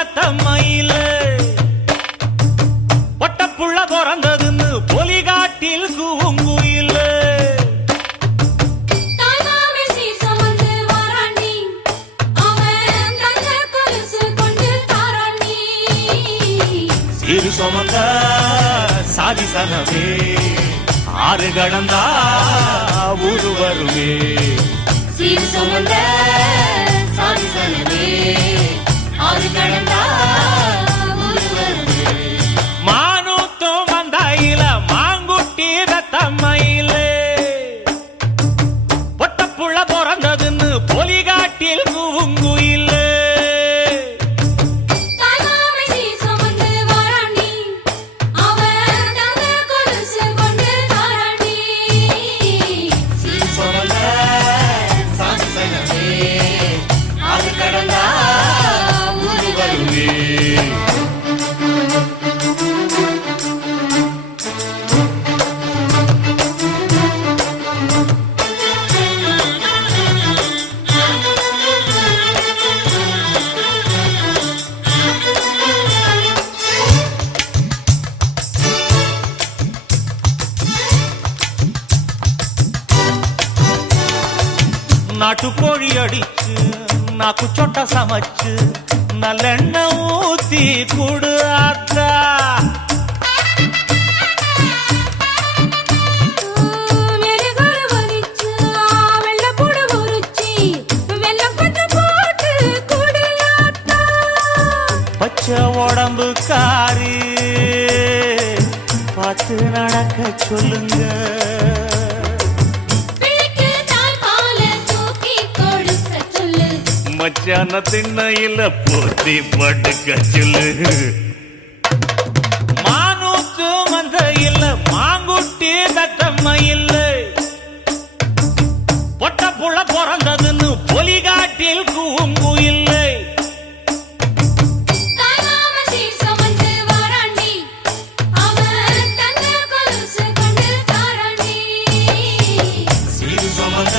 பெத்த மயில ஒட்டப்புள்ள பிறந்ததுன்னு பொலிகாட்டில் கூங்குயில சீரு சுமந்த சாதி சனமே ஆறு கடந்தா ஊரு வருமே சீரு சுமந்த சாதி சனமே ஆறு கடந்தா ஊரு வருமே மானூத்தும் வந்தாயில மாங்குட்டி ரத்தம்மையில பொட்டப்புள்ள பிறந்ததுன்னு பொலிகாட்டில் கூங்குயில நாட்டுக்கோழி அடிச்சு நாக்கு சொட்ட சமைச்சு நல்லெண்ணெய் ஊத்தி குடு ஆத்தா பச்சை உடம்பு காரி பார்த்து நடக்க சொல்லுங்க மச்சான திண்ணையில போத்தி படுக்க சொல்லு மானூத்து மந்த இல்ல மாங்குட்டி தத்தம்மை இல்ல பொட்ட புள்ள பிறந்ததுன்னு பொலிகாட்டில் கூங்கு இல்லை சீரு சுமந்த